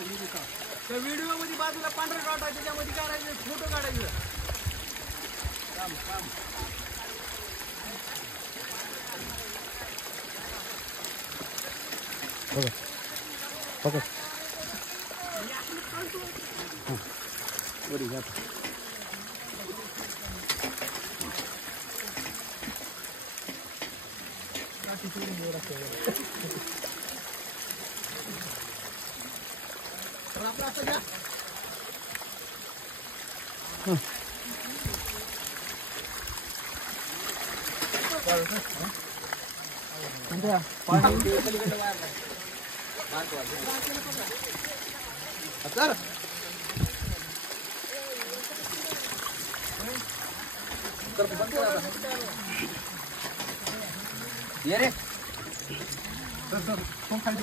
त्या व्हिडिओ मध्ये बाजूला पांढरा डॉट आहे त्याच्यामध्ये काढायचं फोटो काढायचं काम काम पकड़ वरी जातो आपला असं द्या कर ये रे सर फोन खाली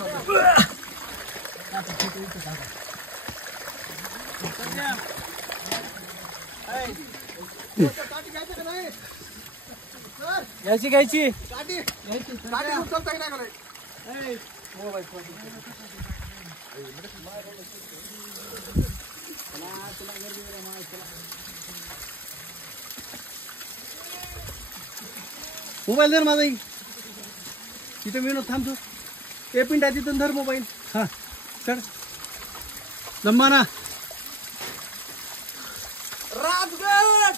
घ्यायची घ्यायची मोबाईल धर माझा तिथे विनोद थांबतो ते पिंटा तिथून धर मोबाईल हा चढ लंबाना राजगड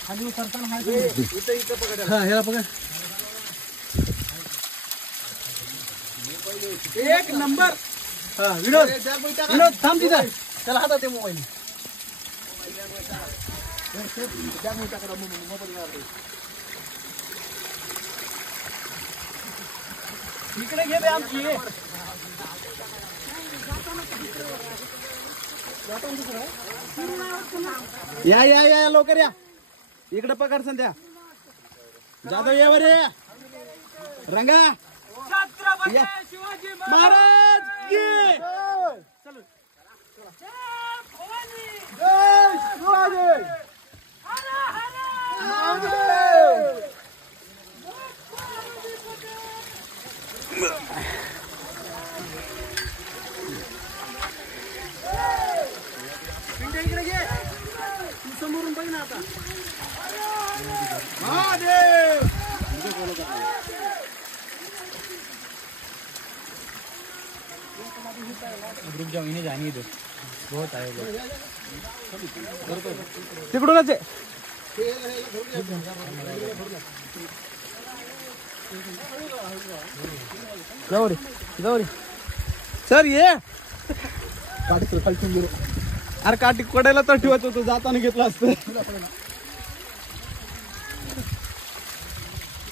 खाली उतरताना हा ह्याला पकड एक नंबर हा विनोद विनोद थांब तिथं त्याला हातात ते मोबाईल इकडे घे बे आमची या या या लवकर या इकडे पकड संध्या जाधव या रे रंगा शिवाजी महाराज की चलो पिंट्या इकडे घे तू समोरून बघ ना आता महादेव ग्रुप जाऊन इन्हें जानी दो बहुत आए तिकडूनच आहे जाऊ रे जाऊ रे सर ये काठी खाली गेलो अरे काठी कोडायला तर ठेवत होतो जाताना घेतला असतं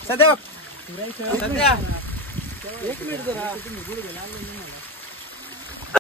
सध्या सध्या एक मिनिट जरा